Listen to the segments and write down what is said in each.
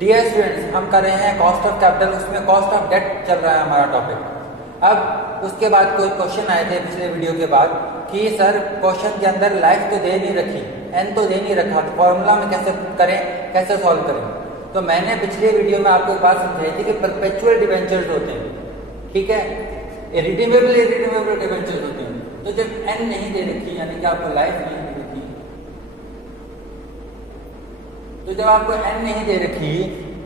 Dear students, हम कर रहे हैं कॉस्ट ऑफ कैपिटल, उसमें कॉस्ट ऑफ डेट चल रहा है हमारा टॉपिक। अब उसके बाद कोई क्वेश्चन आए थे पिछले वीडियो के बाद कि सर क्वेश्चन के अंदर लाइफ तो दे नहीं रखी, एन तो दे नहीं रखा, तो फॉर्मूला में कैसे करें, कैसे सॉल्व करें। तो मैंने पिछले वीडियो में आपको एक बात समझाई थी कि परपेचुअल डिवेंचर्स होते हैं, ठीक है, रिडीमेबल डिवेंचर्स होते हैं। तो जब एन नहीं दे रखी यानी कि आपको लाइफ नहीं दे रखी, तो जब आपको एन नहीं दे रखी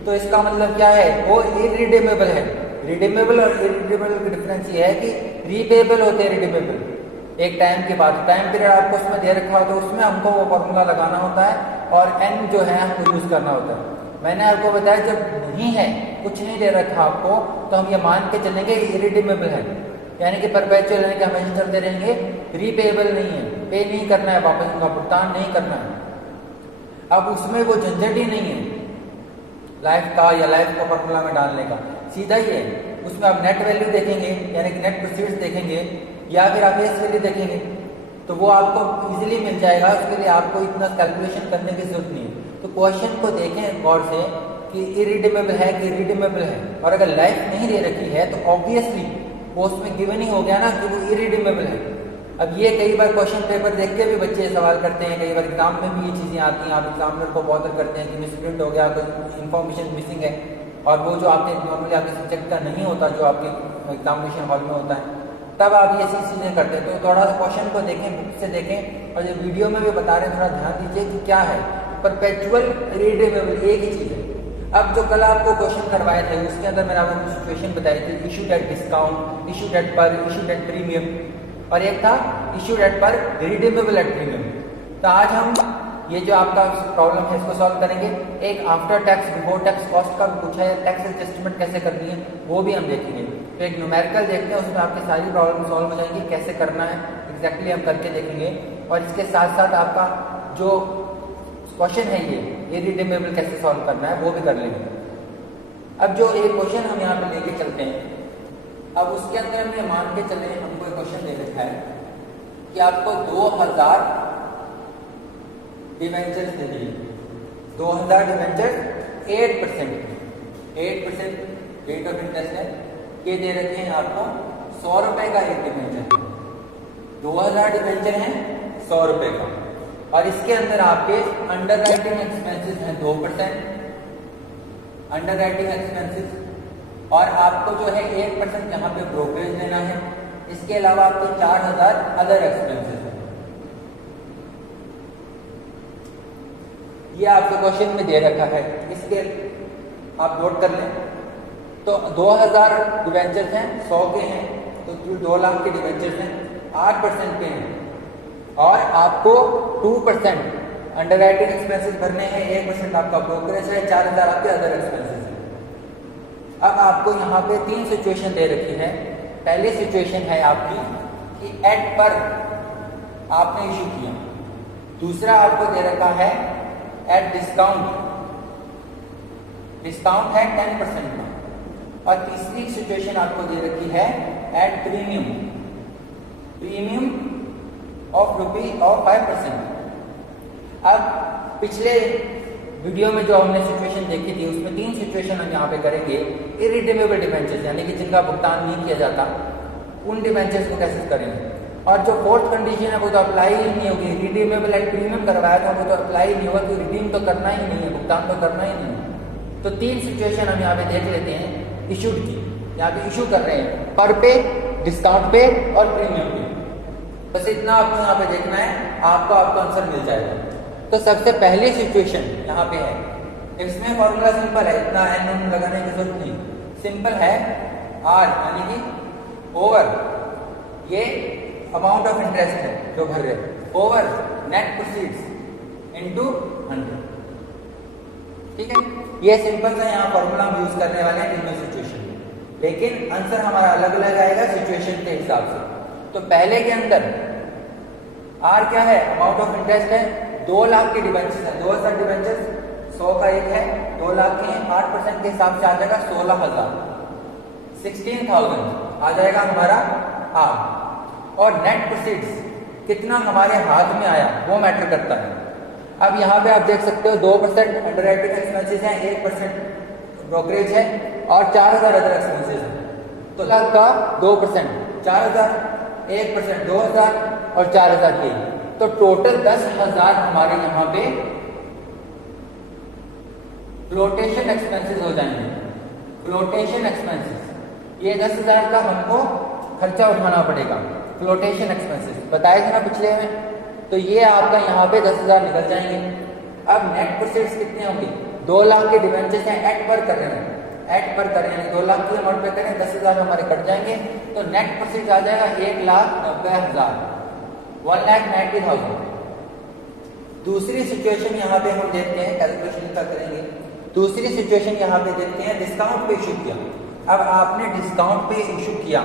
तो इसका मतलब क्या है, वो इरिडीमेबल है। रिडीमेबल और इरिडीमेबल का डिफरेंस ये है कि रीपेबल होते हैं रिडीमेबल एक टाइम के बाद, टाइम पीरियड आपको उसमें दे रखा हो तो उसमें हमको वो फॉर्मूला लगाना होता है और एन जो है हमको यूज करना होता है। मैंने आपको बताया जब नहीं है, कुछ नहीं दे रखा आपको, तो हम ये मान के चलेंगे इरिडीमेबल है, यानी कि परपेचुअल यानी कि हमेशा चलते रहेंगे, रीपेबल नहीं है, पे नहीं करना है, वापस उनका भुगतान नहीं करना है। अब उसमें वो झंझट ही नहीं है लाइफ का या लाइफ को फॉर्मूला में डालने का, सीधा ही है। उसमें आप नेट वैल्यू देखेंगे यानी कि नेट प्रोसीड्स देखेंगे या फिर आप एस वैल्यू देखेंगे तो वो आपको इजीली मिल जाएगा। उसके लिए आपको इतना कैलकुलेशन करने की जरूरत नहीं है। तो क्वेश्चन को देखें गौर से कि इरिडीमेबल है कि रिडीमेबल है, और अगर लाइफ नहीं दे रखी है तो ऑब्वियसली वो उसमें गिवन ही हो गया ना कि वो इरिडीमेबल है। अब ये कई बार क्वेश्चन पेपर देख के भी बच्चे सवाल करते हैं, कई बार एग्जाम में भी ये चीज़ें आती हैं, आप एग्जामिनर को बॉदर करते हैं कि मिसप्रिंट हो गया, कोई इन्फॉर्मेशन मिसिंग है, और वो जो आपके नॉर्मली आपके सब्जेक्ट का नहीं होता जो आपके एग्जामिनेशन हॉल में होता है, तब आप ये ऐसी चीज़ें करते हैं। तो थोड़ा सा क्वेश्चन को देखें, बुक से देखें, और जो वीडियो में भी बता रहे हैं थोड़ा ध्यान दीजिए कि क्या है परपेचुअल रिडीमेबल, एक ही चीज़ है। अब जो कल आपको क्वेश्चन करवाए थे उसके अंदर मैंने आपको सिचुएशन बताई थी, issued at discount, issued at पर, इशूड एट प्रीमियम, और एक था इशूड एट पर रिडीमेबल एट प्रीमियम। तो आज हम ये जो आपका प्रॉब्लम है इसको सॉल्व करेंगे। एक after tax before tax cost का भी पूछा है, टैक्स एडजस्टमेंट कैसे करनी है वो भी हम देखेंगे। तो एक न्यूमेरिकल देखते हैं, उसमें आपकी सारी प्रॉब्लम सॉल्व हो जाएंगी, कैसे करना है एग्जैक्टली हम करके देखेंगे। और इसके साथ साथ आपका जो क्वेश्चन है ये रिडीमेबल कैसे सॉल्व करना है वो भी कर लेंगे। अब जो एक क्वेश्चन हम यहाँ पे लेके चलते हैं, अब उसके अंदर में मान के चले हमको एक क्वेश्चन दे रखा है कि आपको 2000 डिवेंचर्स दे दिए, 2000 डिवेंचर्स 8% रेट ऑफ इंटरेस्ट है, ये दे रखे हैं आपको 100 रुपए का एक डिवेंचर, 2000 डिवेंचर हैं 100 रुपए का, और इसके अंदर आपके अंडर राइटिंग एक्सपेंसेस हैं 2%, अंडर राइटिंग एक्सपेंसेस, और आपको जो है 1% यहाँ पे ब्रोकरेज देना है। इसके अलावा आपके 4000 अदर एक्सपेंसेस है। ये आपके क्वेश्चन में दे रखा है, इसके आप नोट कर लें। तो 2000 डिवेंचर्स हैं, 100 के हैं, तो 2 लाख के डिवेंचर्स हैं, 8% पे हैं, और आपको 2% अंडर राइटिंग एक्सपेंसेस भरने हैं, 1% आपका ब्रोकरेज है, 4000 आपके अदर एक्सपेंसेस है। अब आपको यहाँ पे 3 सिचुएशन दे रखी है। पहली सिचुएशन है आपकी कि एट पर आपने इशू किया, दूसरा आपको दे रखा है एट डिस्काउंट, डिस्काउंट है 10% का, और तीसरी सिचुएशन आपको दे रखी है एट प्रीमियम, प्रीमियम ऑफ ₹5%। अब पिछले वीडियो में जो हमने सिचुएशन देखी थी उसमें 3 सिचुएशन हम यहाँ पे करेंगे। इरिडीमेबल डिवेंचर्स यानी कि जिनका भुगतान नहीं किया जाता, उन डिवेंचर्स को कैसे करेंगे, और जो फोर्थ कंडीशन है वो तो अप्लाई ही नहीं होगी। रिडीमेबल एट प्रीमियम करवाया था वो तो अप्लाई नहीं होगा, तो रिडीम तो करना ही नहीं है, भुगतान तो करना ही नहीं है। तो 3 सिचुएशन हम यहाँ पे देख लेते हैं इशूड की। यहाँ पे इशू कर रहे हैं पर पे, डिस्काउंट पे और प्रीमियम पे। बस इतना आपको यहाँ पे देखना है, आपको आंसर मिल जाएगा। तो सबसे पहली सिचुएशन यहाँ पे है, इसमें फॉर्मूला सिंपल है, इतना एन लगाने की जरूरत नहीं, सिंपल है। आर यानी कि ओवर ये अमाउंट ऑफ इंटरेस्ट है जो भर रहे, ओवर नेट प्रोसीड्स इनटू 100, ठीक है। ये सिंपल सा यहाँ फॉर्मूला हम यूज करने वाले हैं तीनों सिचुएशन, लेकिन आंसर हमारा अलग अलग आएगा सिचुएशन के हिसाब से। तो पहले के अंदर आर क्या है, अमाउंट ऑफ इंटरेस्ट है, 2 लाख के डिवेंचर्स है, 2000 डिवेंचर्स, 100 का एक है, 2 लाख के हैं, 8% के हिसाब से आ जाएगा 16,000, 16,000 आ जाएगा हमारा आर। और नेट प्रोसीड्स कितना हमारे हाथ में आया वो मैटर करता है। अब यहाँ पे आप देख सकते हो 2% अंडरराइटिंग एक्सपेंसेस हैं, 1% ब्रोकरेज है और 4000 अदर एक्सपेंसेस हैं। तो लाख का 2%, 4000, 1% 2000 और 4000 के, तो टोटल 10,000 हमारे यहाँ पे फ्लोटेशन एक्सपेंसेस हो जाएंगे। फ्लोटेशन एक्सपेंसेस, ये 10,000 का हमको खर्चा उठाना पड़ेगा। फ्लोटेशन एक्सपेंसेस बताए थे ना पिछले में, तो ये आपका यहाँ पे 10,000 निकल जाएंगे। अब नेट प्रोसीड्स कितने होंगे? 2 लाख के डिवेंचर्स हैं, एट पर कर रहे हैं, एट पर कर रहे हैं, 2 लाख की अमाउंट पे करें, 10,000 हमारे कट जाएंगे, तो नेट प्रोसीड्स आ जाएगा 1,90,000, 1,90,000। दूसरी सिचुएशन यहाँ पे हम देखते हैं, कैलकुलेशन का करेंगे। दूसरी सिचुएशन यहाँ पे देखते हैं, डिस्काउंट पे इशू किया। अब आपने डिस्काउंट पे इशू किया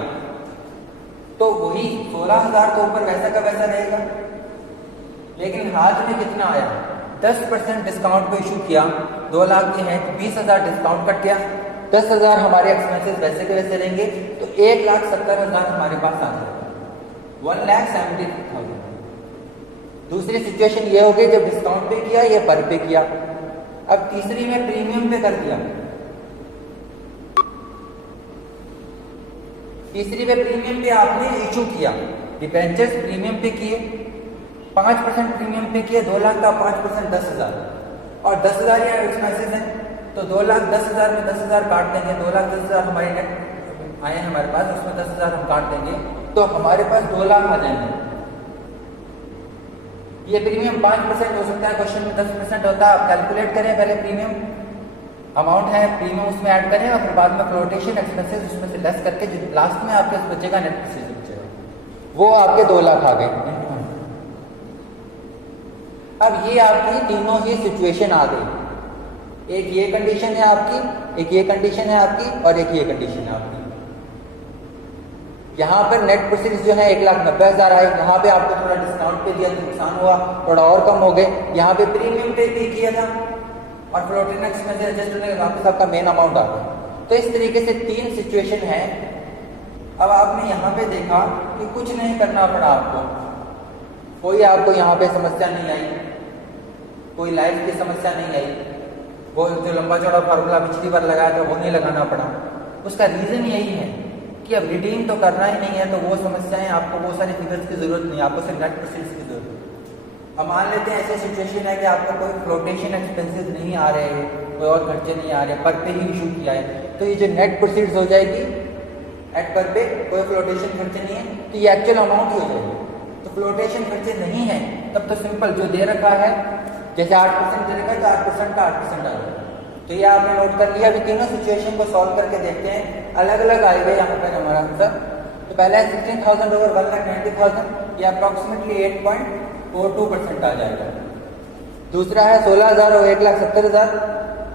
तो वही 16,000 तो ऊपर वैसा का वैसा रहेगा, लेकिन हाथ में कितना आया? 10% डिस्काउंट पे इशू किया, 2 लाख के हैं तो 20,000 डिस्काउंट कट गया, 10,000 हमारे एक्सपेंसेस वैसे के वैसे रहेंगे, तो 1,70,000 हमारे पास आ जाएगा, 1,70,000। दूसरी सिचुएशन ये हो गई जब डिस्काउंट पे किया या पर पे किया। अब तीसरी में प्रीमियम पे कर दिया, तीसरी में प्रीमियम पे आपने इशू किया, डिबेंचर्स प्रीमियम पे किए, 5% प्रीमियम पे किए, 2 लाख का 5% 10,000 और 10,000 यहाँ एक्सपेंसेस हैं, तो 2,10,000 में 10,000 काट देंगे, 2,10,000 हमारे नेट आए हैं हमारे पास, उसमें 10,000 हम काट देंगे तो हमारे पास 2 लाख आ जाएंगे। ये प्रीमियम 5% हो सकता है, क्वेश्चन में 10% होता है। आप कैलकुलेट करें, पहले प्रीमियम अमाउंट है, प्रीमियम उसमें ऐड करें और फिर बाद में फ्लोटेशन एक्सपेंसेस उसमें से लेस करके जो लास्ट में आपके बचेगा नेट प्रोसीड बचेगा, वो आपके 2 लाख आ गए। अब ये आपकी तीनों ही सिचुएशन आ गई, एक ये कंडीशन है आपकी, एक ये कंडीशन है आपकी और एक ये कंडीशन है आपकी। यहाँ पर नेट प्रोसीड्स जो है 1,90,000 आए, यहाँ पे आपको थोड़ा डिस्काउंट पे दिया तो नुकसान हुआ, थोड़ा और कम हो गए, यहाँ पे प्रीमियम पे भी किया था और फ्लोटिंग एक्सपेंस एडजस्ट होने के वापस आपका मेन अमाउंट आ गया। तो इस तरीके से 3 सिचुएशन है। अब आपने यहाँ पे देखा कि कुछ नहीं करना पड़ा आपको, कोई आपको यहाँ पे समस्या नहीं आई, कोई लाइफ की समस्या नहीं आई, वो जो लंबा चौड़ा फार्मूला पिछली बार लगाया था वो नहीं लगाना पड़ा। उसका रीजन यही है कि अब रिडीम तो करना ही नहीं है, तो वो समस्याएं आपको वो सारी फिगर्स की जरूरत नहीं, आपको सिर्फ नेट प्रोसीड्स की जरूरत है। अब मान लेते हैं ऐसी सिचुएशन है कि आपको कोई फ्लोटेशन एक्सपेंसेस नहीं आ रहे हैं, कोई और खर्चे नहीं आ रहे, पर पे ही इशू किया है, तो ये जो नेट प्रोसीड्स हो जाएगी एट पर पे, कोई फ्लोटेशन खर्चे नहीं है, तो ये एक्चुअल अमाउंट ही हो जाएगी। तो फ्लोटेशन खर्चे नहीं है तब तो सिंपल जो दे रखा है, जैसे 8% दे रखा है तो 8% का 8% आ जाएगा। तो ये आपने नोट कर लिया। अभी तीनों सिचुएशन को सॉल्व करके देखते हैं, अलग अलग आए हुए यहाँ पर हमारा आंसर। तो पहला है 16,000 ओवर 1,90,000, ये अप्रोक्सीमेटली 8.42% आ जाएगा। दूसरा है 16,000 और 1,70,000,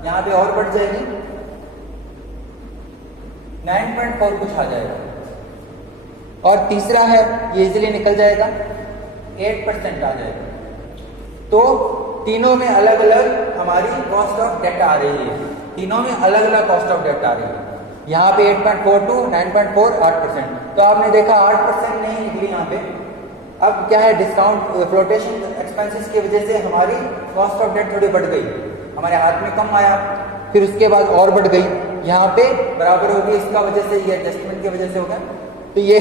यहाँ पे और बढ़ जाएगी, 9.4 कुछ आ जाएगा। और तीसरा है ये इजिली निकल जाएगा, 8% आ जाएगा। तो तीनों में अलग अलग हमारी कॉस्ट ऑफ डेट आ रही है, तीनों में अलग अलग कॉस्ट ऑफ डेट आ रही है। यहाँ पे 8.42, 9.4, 8%। तो आपने देखा 8% नहीं निकली यहाँ पे। अब क्या है, डिस्काउंट फ्लोटेशन एक्सपेंसेस की वजह से हमारी कॉस्ट ऑफ डेट थोड़ी बढ़ गई, हमारे हाथ में कम आया, फिर उसके बाद और बढ़ गई, यहाँ पे बराबर होगी, इसका वजह से ये एडजस्टमेंट की वजह से होगा। तो ये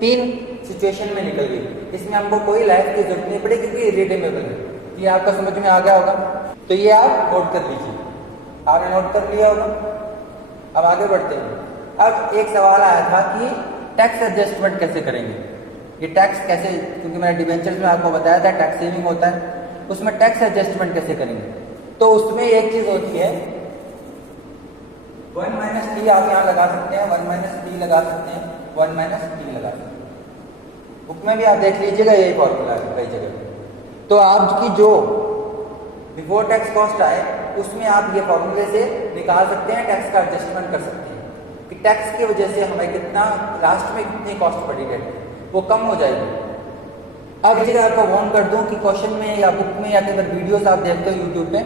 3 सिचुएशन में निकल गई, इसमें हमको कोई लाइफ की जरूरत नहीं पड़ी क्योंकि रिडीमेबल है। ये आपका समझ में आ गया होगा, तो ये आप नोट कर लीजिए, आपने नोट कर लिया होगा। अब आगे बढ़ते हैं। अब एक सवाल आया था कि टैक्स एडजस्टमेंट कैसे करेंगे, ये टैक्स कैसे, क्योंकि मैंने डिबेंचर्स में आपको बताया था टैक्स सेविंग होता है, उसमें टैक्स एडजस्टमेंट कैसे करेंगे। तो उसमें एक चीज होती है 1 - t, आप यहाँ लगा सकते हैं, 1 - t लगा सकते हैं, 1 - t लगा सकते हैं। बुक में भी आप देख लीजिएगा, यही फॉर्मूला है कई जगह। तो आपकी जो बिफोर टैक्स कॉस्ट आए उसमें आप ये फॉर्मूले से निकाल सकते हैं, टैक्स का एडजस्टमेंट कर सकते हैं कि टैक्स की वजह से हमें कितना लास्ट में कितनी कॉस्ट पड़ी है, वो कम हो जाएगी। अब जगह आपको वार्न कर दूं कि क्वेश्चन में या बुक में या कई बार वीडियोस आप देखते हो यूट्यूब पे,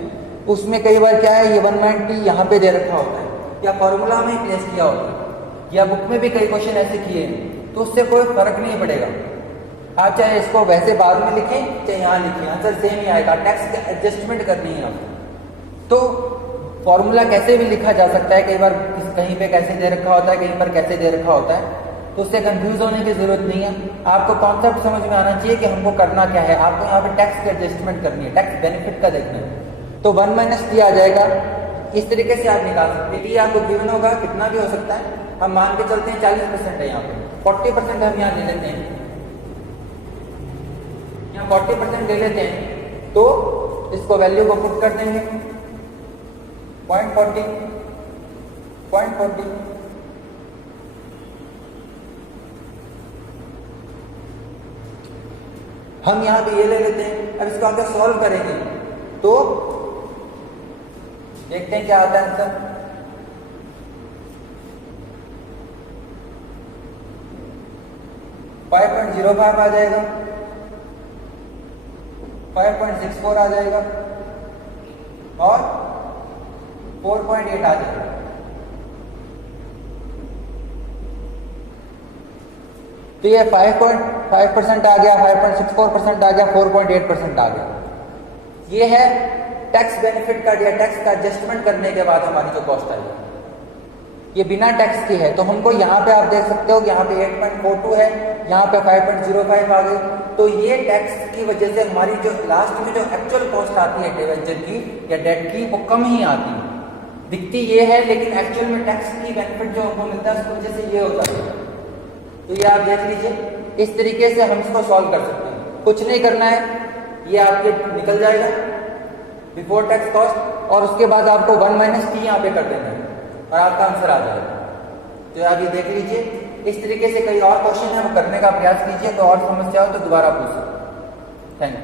उसमें कई बार क्या है, ये 1 - t यहाँ पे दे रखा होता है या फॉर्मूला में प्लेस किया होता है, या बुक में भी कई क्वेश्चन ऐसे किए हैं, तो उससे कोई फर्क नहीं पड़ेगा। आप चाहे इसको वैसे बाद में लिखें चाहे यहाँ लिखें, आंसर सेम ही आएगा। टैक्स की एडजस्टमेंट करनी है आपको। तो फॉर्मूला कैसे भी लिखा जा सकता है, कई बार कहीं पे कैसे दे रखा होता है, कहीं पर कैसे दे रखा होता है, तो उससे कंफ्यूज होने की जरूरत नहीं है। आपको कॉन्सेप्ट समझ में आना चाहिए कि हमको करना क्या है। आपको यहाँ पे टैक्स की एडजस्टमेंट करनी है, टैक्स बेनिफिट का देखना है। तो 1 माइनस टी आ जाएगा, इस तरीके से आप निकाल सकते हैं। टी आपको गिवन होगा, कितना भी हो सकता है, हम मान के चलते हैं 40% है, यहाँ पे 40% हम यहाँ ले लेते हैं, यहाँ 40% ले लेते हैं। तो इसको वैल्यू को पुट कर देंगे 0.40 हम यहां पे ये ले लेते हैं। अब इसको आगे सॉल्व करेंगे तो देखते हैं क्या आता है आंसर। .05 आ जाएगा, 5.64 आ जाएगा और 4.8 आ जाएगा। तो ये 5.5% आ गया, 5.64% आ गया, 4.8% आ गया। ये है टैक्स बेनिफिट का या टैक्स का एडजस्टमेंट करने के बाद हमारी जो कॉस्ट आई। ये बिना टैक्स की है। तो हमको यहाँ पे आप देख सकते हो कि यहाँ पे 8.42 है, यहाँ पे 5.05 आ गई। तो ये टैक्स की वजह से हमारी जो लास्ट में जो एक्चुअल कॉस्ट आती है डिवेंचर की या डेट की, वो कम ही आती है। दिखती ये है लेकिन एक्चुअल में टैक्स की बेनिफिट जो हमको मिलता है उसकी वजह से ये होता है। तो ये आप देख लीजिए, इस तरीके से हम इसको सॉल्व कर सकते हैं। कुछ नहीं करना है, ये आपके निकल जाएगा बिफोर टैक्स कॉस्ट, और उसके बाद आपको 1 माइनस टी यहाँ पे कर देना है और आपका आंसर आ जाएगा। तो आप ये देख लीजिए, इस तरीके से कई और क्वेश्चन है वो करने का प्रयास कीजिए। तो और समस्या हो तो दोबारा पूछिए। Thank you.